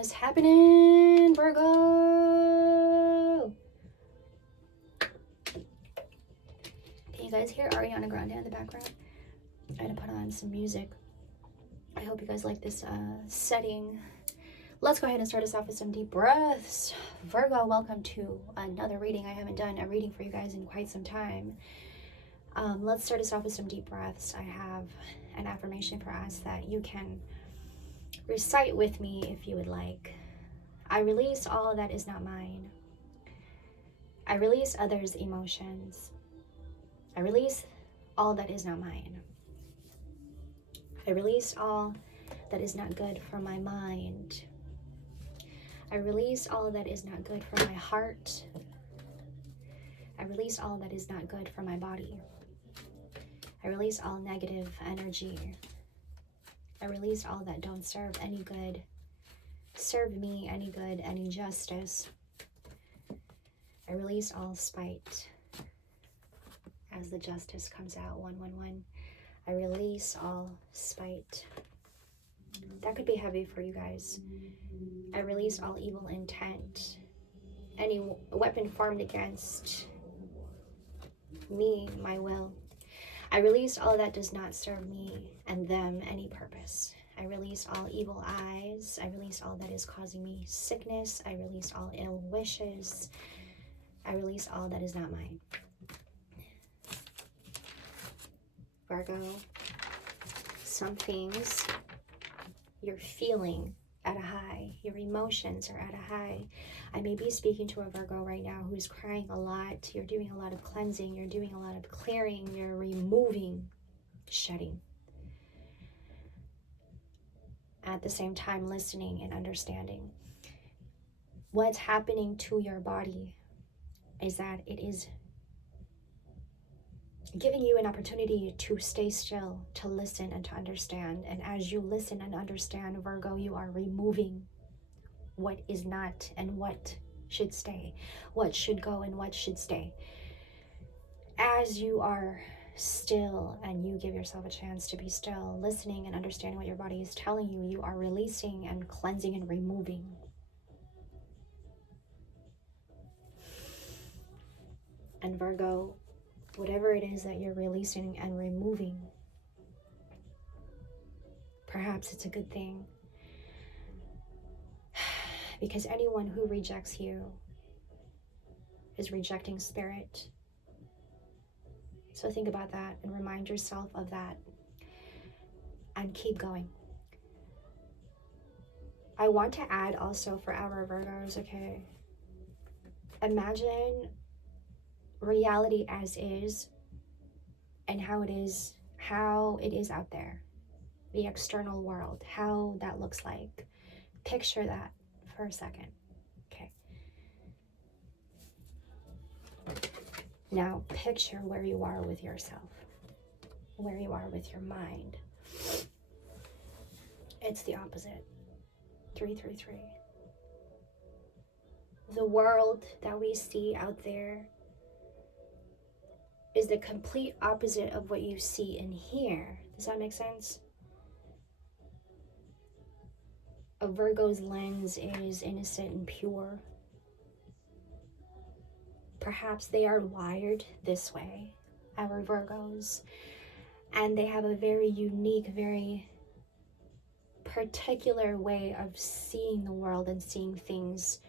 What's happening, Virgo? Can you guys hear Ariana Grande in the background? I had to put on some music. I hope you guys like this setting. Let's go ahead and start us off with some deep breaths. Virgo, welcome to another reading. I haven't done a reading for you guys in quite some time. Let's start us off with some deep breaths. I have an affirmation for us that you can recite with me if you would like. I release all that is not mine. I release others' emotions. I release all that is not mine. I release all that is not good for my mind. I release all that is not good for my heart. I release all that is not good for my body. I release all negative energy. I release all that don't serve any good, serve me any good, any justice. I release all spite. As the justice comes out, 111. I release all spite. That could be heavy for you guys. I release all evil intent. Any weapon formed against me, my will. I release all that does not serve me and them any purpose. I release all evil eyes. I release all that is causing me sickness. I release all ill wishes. I release all that is not mine. Virgo, some things you're feeling at a high. Your emotions are at a high. I may be speaking to a Virgo right now who's crying a lot. You're doing a lot of cleansing. You're doing a lot of clearing. You're removing, shedding. At the same time, listening and understanding. What's happening to your body is that it is giving you an opportunity to stay still, to listen and to understand. And as you listen and understand, Virgo, you are removing what is not and what should stay, what should go and what should stay. As you are still and you give yourself a chance to be still, listening and understanding what your body is telling you, you are releasing and cleansing and removing. And Virgo, whatever it is that you're releasing and removing, perhaps it's a good thing. Because anyone who rejects you is rejecting spirit. So think about that and remind yourself of that and keep going. I want to add also for our Virgos, okay? Imagine reality as is and how it is out there. The external world, how that looks like. Picture that for a second, okay? Now picture where you are with yourself, where you are with your mind. It's the opposite. 333. The world that we see out there is the complete opposite of what you see in here. Does that make sense? A Virgo's lens is innocent and pure. Perhaps they are wired this way, our Virgos, and they have a very unique, very particular way of seeing the world and seeing things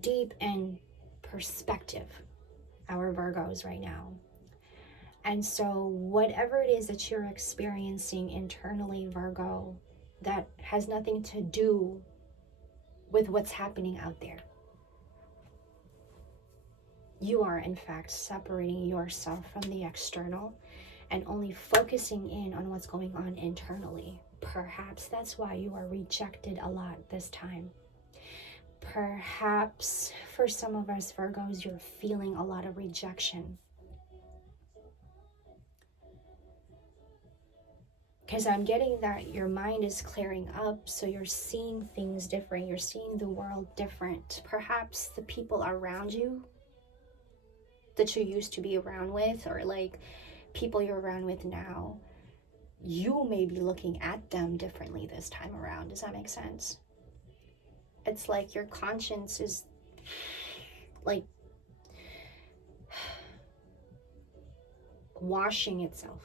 deep in perspective, our Virgos right now. And so whatever it is that you're experiencing internally, Virgo, that has nothing to do with what's happening out there. You are, in fact, separating yourself from the external and only focusing in on what's going on internally. Perhaps that's why you are rejected a lot this time. Perhaps for some of us Virgos, you're feeling a lot of rejection. Because I'm getting that your mind is clearing up, so you're seeing things different. You're seeing the world different. Perhaps the people around you that you used to be around with, or like people you're around with now, you may be looking at them differently this time around. Does that make sense? It's like your conscience is like washing itself.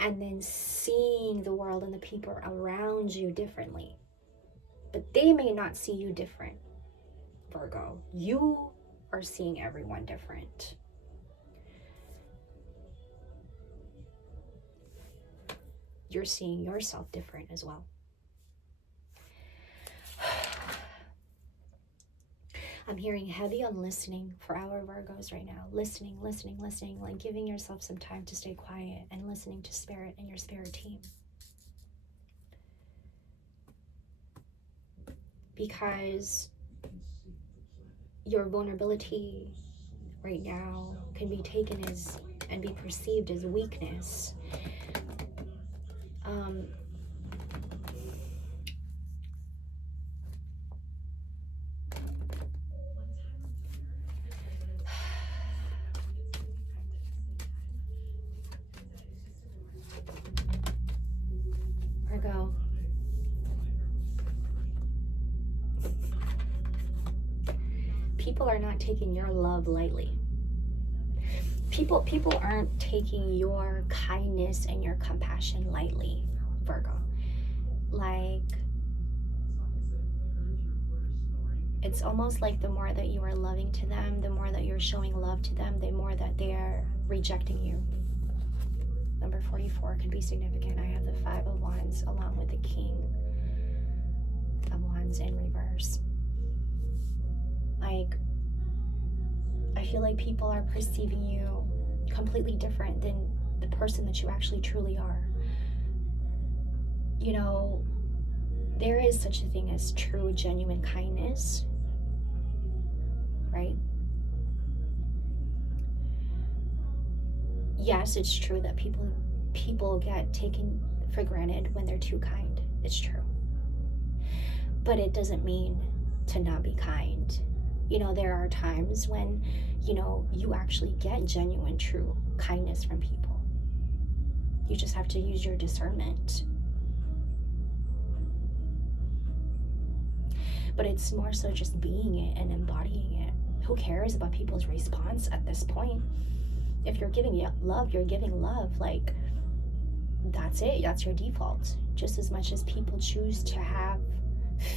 And then seeing the world and the people around you differently. But they may not see you different, Virgo. You are seeing everyone different. You're seeing yourself different as well. I'm hearing heavy on listening for our Virgos right now. Listening, like giving yourself some time to stay quiet and listening to spirit and your spirit team. Because your vulnerability right now can be taken as and be perceived as weakness. Virgo. People are not taking your love lightly. People aren't taking your kindness and your compassion lightly, Virgo. Like, it's almost like the more that you are loving to them, the more that you're showing love to them, the more that they are rejecting you. Number 44 can be significant. I have the 5 of Wands along with the King of Wands in reverse. Like, I feel like people are perceiving you completely different than the person that you actually truly are. You know, there is such a thing as true, genuine kindness, right? Yes, it's true that people get taken for granted when they're too kind. It's true. But it doesn't mean to not be kind. You know, there are times when, you know, you actually get genuine, true kindness from people. You just have to use your discernment. But it's more so just being it and embodying it. Who cares about people's response at this point? If you're giving love, you're giving love. Like, that's it. That's your default. Just as much as people choose to have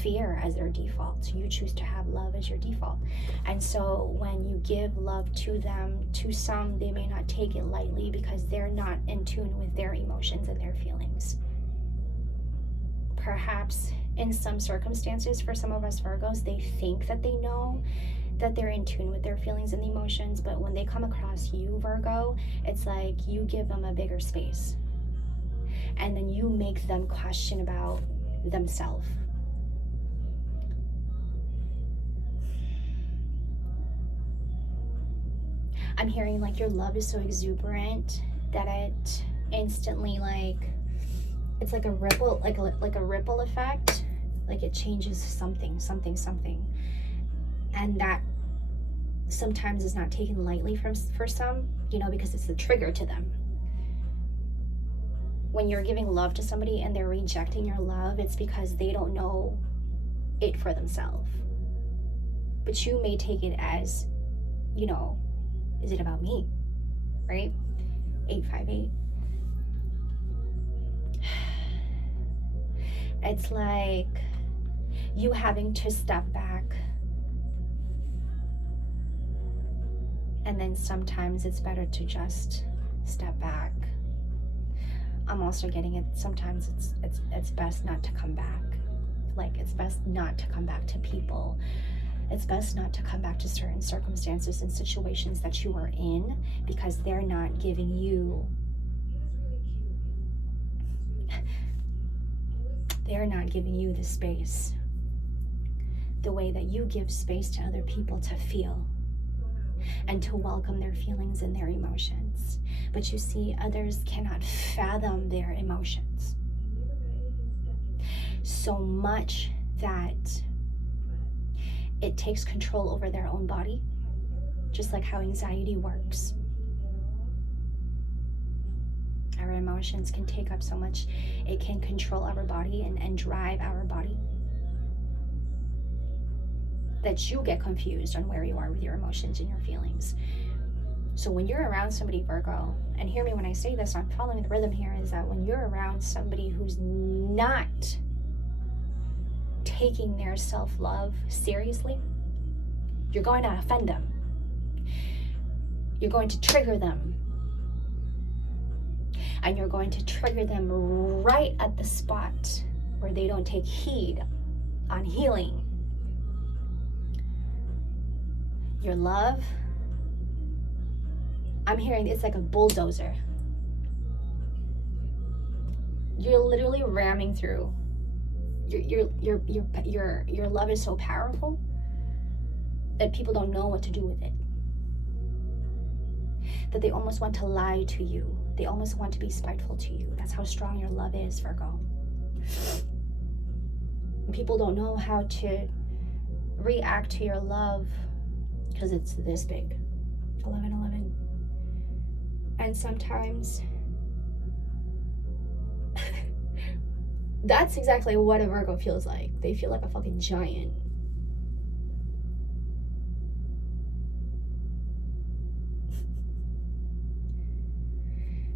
fear as their default, you choose to have love as your default. And so when you give love to them, to some, they may not take it lightly because they're not in tune with their emotions and their feelings. Perhaps in some circumstances, for some of us Virgos, they think that they know that they're in tune with their feelings and emotions, but when they come across you, Virgo, it's like you give them a bigger space. And then you make them question about themselves. I'm hearing like your love is so exuberant that it instantly, like, it's like a ripple, like a ripple effect. Like it changes something. And that sometimes is not taken lightly for some, you know, because it's the trigger to them. When you're giving love to somebody and they're rejecting your love, it's because they don't know it for themselves. But you may take it as, you know, is it about me, right? 858. It's like you having to step back. And then sometimes it's better to just step back. I'm also getting it, sometimes it's best not to come back. Like, it's best not to come back to people. It's best not to come back to certain circumstances and situations that you are in because they're not giving you the space the way that you give space to other people to feel and to welcome their feelings and their emotions. But you see, others cannot fathom their emotions so much that it takes control over their own body, just like how anxiety works. Our emotions can take up so much. It can control our body and drive our body, that you get confused on where you are with your emotions and your feelings. So when you're around somebody, Virgo, and hear me when I say this, I'm following the rhythm here, is that when you're around somebody who's not taking their self-love seriously, you're going to offend them. You're going to trigger them. And you're going to trigger them right at the spot where they don't take heed on healing. Your love, I'm hearing it's like a bulldozer. You're literally ramming through. Your love is so powerful that people don't know what to do with it. That they almost want to lie to you. They almost want to be spiteful to you. That's how strong your love is, Virgo. People don't know how to react to your love because it's this big. 1111. And sometimes that's exactly what a Virgo feels like. They feel like a fucking giant.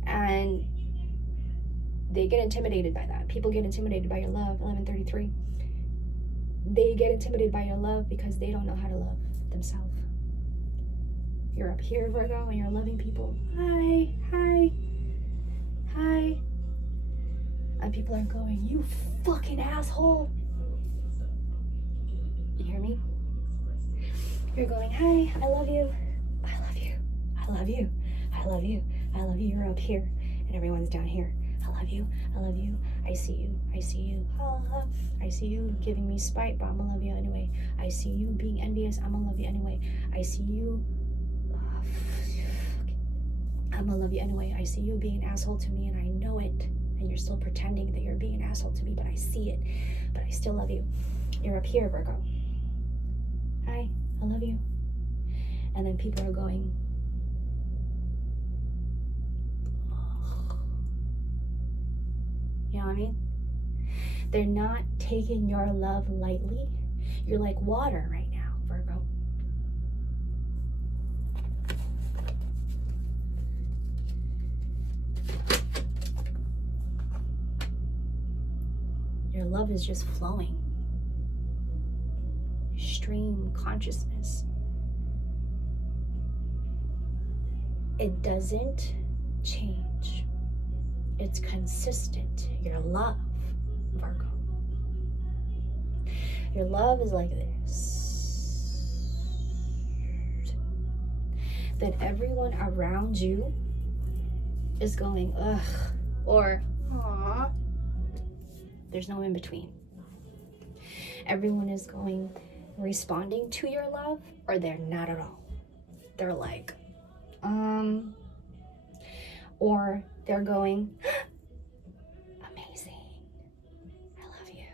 And they get intimidated by that. People get intimidated by your love. 1133. They get intimidated by your love because they don't know how to love themselves. You're up here, Virgo, and you're loving people. Hi, hi, hi. And people are going, you fucking asshole. You hear me? You're going, hi, I love you. I love you. I love you. I love you. I love you. You're up here and everyone's down here. I love you. I love you. I see you. I see you. I see you giving me spite, but I'm gonna love you anyway. I see you being envious. I'm gonna love you anyway. I see you. I'm gonna love you anyway. I see you being an asshole to me and I know it. And you're still pretending that you're being an asshole to me, but I see it. But I still love you. You're up here, Virgo. Hi, I love you. And then people are going, you know what I mean? They're not taking your love lightly. You're like water right now, Virgo. Your love is just flowing. Stream consciousness. It doesn't change. It's consistent. Your love, Virgo. Your love is like this. That everyone around you is going, ugh, or aw. There's no in between. Everyone is going, responding to your love, or they're not at all. They're like, or they're going, amazing, I love you,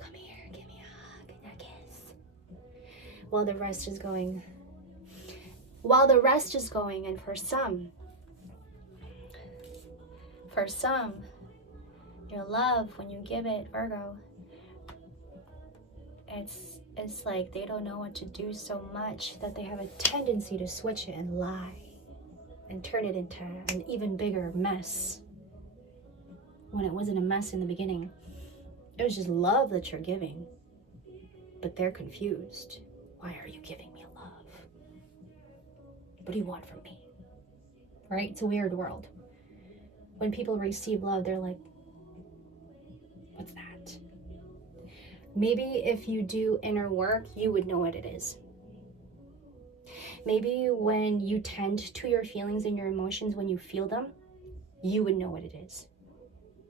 come here, give me a hug and a kiss. While the rest is going, and for some, your love, when you give it, Virgo, it's like they don't know what to do so much that they have a tendency to switch it and lie and turn it into an even bigger mess when it wasn't a mess in the beginning. It was just love that you're giving, but they're confused. Why are you giving me love? What do you want from me? Right? It's a weird world. When people receive love, they're like, what's that? Maybe if you do inner work, you would know what it is. Maybe when you tend to your feelings and your emotions, when you feel them, you would know what it is.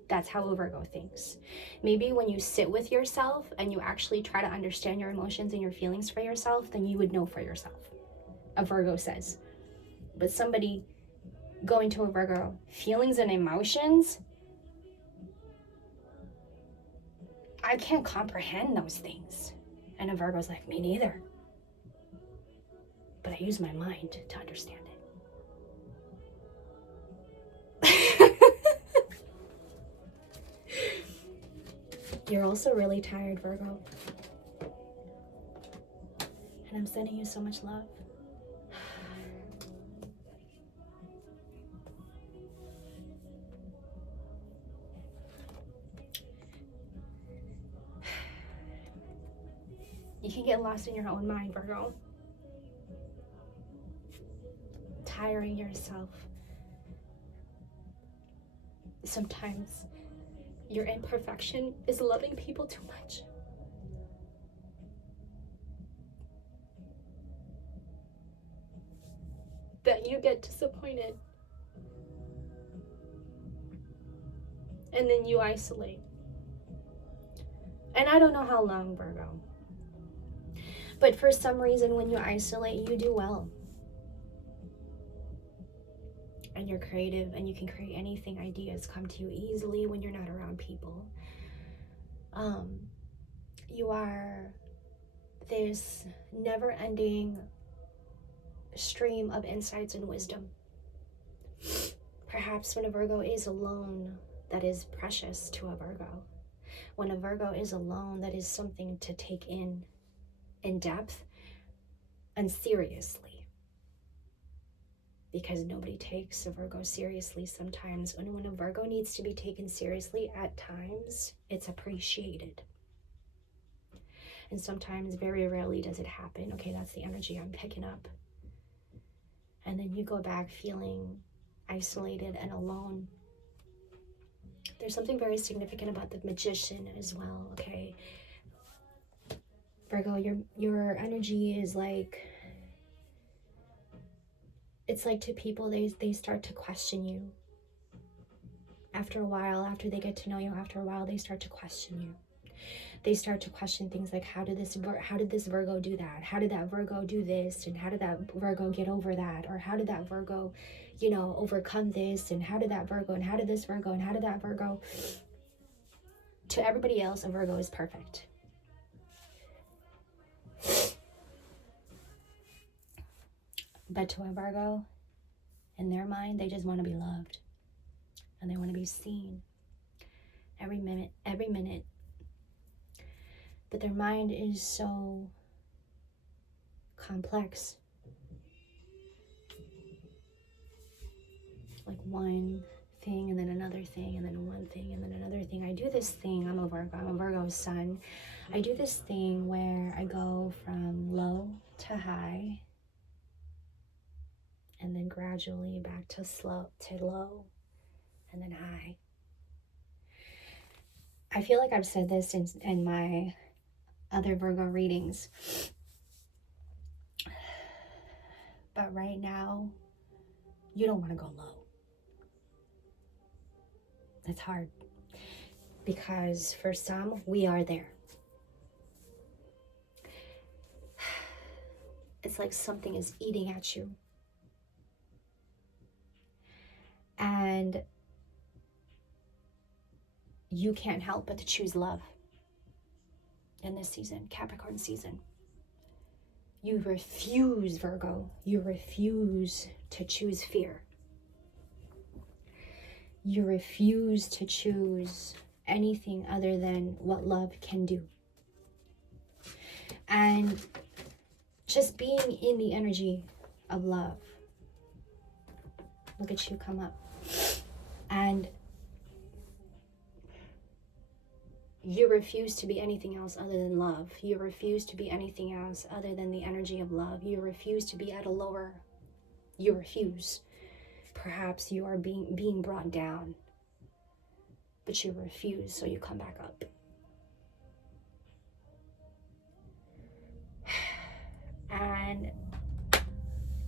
That's how a Virgo thinks. Maybe when you sit with yourself and you actually try to understand your emotions and your feelings for yourself, then you would know for yourself. A Virgo says. But somebody going to a Virgo, feelings and emotions, I can't comprehend those things. And a Virgo's like, me neither. But I use my mind to understand it. You're also really tired, Virgo. And I'm sending you so much love. You can get lost in your own mind, Virgo. Tiring yourself. Sometimes your imperfection is loving people too much. That you get disappointed. And then you isolate. And I don't know how long, Virgo. But for some reason, when you isolate, you do well. And you're creative and you can create anything. Ideas come to you easily when you're not around people. You are this never-ending stream of insights and wisdom. Perhaps when a Virgo is alone, that is precious to a Virgo. When a Virgo is alone, that is something to take in depth and seriously. Because nobody takes a Virgo seriously sometimes. And when a Virgo needs to be taken seriously, at times, it's appreciated. And sometimes, very rarely does it happen. Okay, that's the energy I'm picking up. And then you go back feeling isolated and alone. There's something very significant about the Magician as well, okay? Virgo, your energy is like, it's like to people, they start to question you. After a while, after they get to know you, after a while, they start to question you. They start to question things like, how did this Virgo do that? How did that Virgo do this? And how did that Virgo get over that? Or how did that Virgo, overcome this? And how did that Virgo? And how did this Virgo? And how did that Virgo? To everybody else, a Virgo is perfect. But to a Virgo, in their mind, they just want to be loved. And they want to be seen. Every minute. But their mind is so complex. Like one thing and then another thing and then one thing and then another thing. I do this thing, I'm a Virgo's sun. I do this thing where I go from low to high and then gradually back to low and then high. I feel like I've said this in my other Virgo readings. But right now, you don't want to go low. It's hard. Because for some, we are there. It's like something is eating at you. And you can't help but to choose love in this season, Capricorn season. You refuse, Virgo. You refuse to choose fear. You refuse to choose anything other than what love can do. And just being in the energy of love. Look at you come up. And you refuse to be anything else other than love. You refuse to be anything else other than the energy of love. You refuse to be at a lower. You refuse. Perhaps you are being brought down. But you refuse, so you come back up. And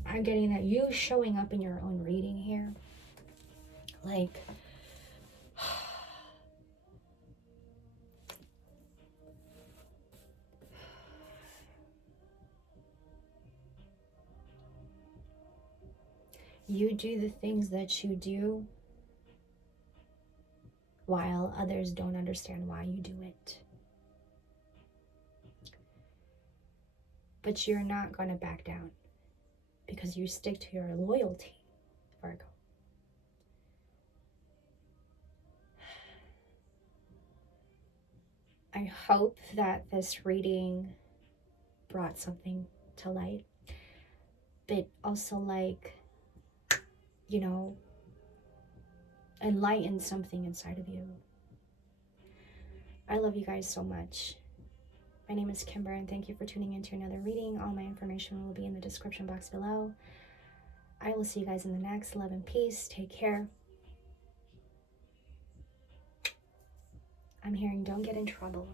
I'm getting that you showing up in your own reading here. Like, you do the things that you do while others don't understand why you do it. But you're not going to back down because you stick to your loyalty, Virgo. I hope that this reading brought something to light, but also, like, you know, enlightened something inside of you. I love you guys so much. My name is Kimber, and thank you for tuning into another reading. All my information will be in the description box below. I will see you guys in the next. Love and peace. Take care. I'm hearing don't get in trouble.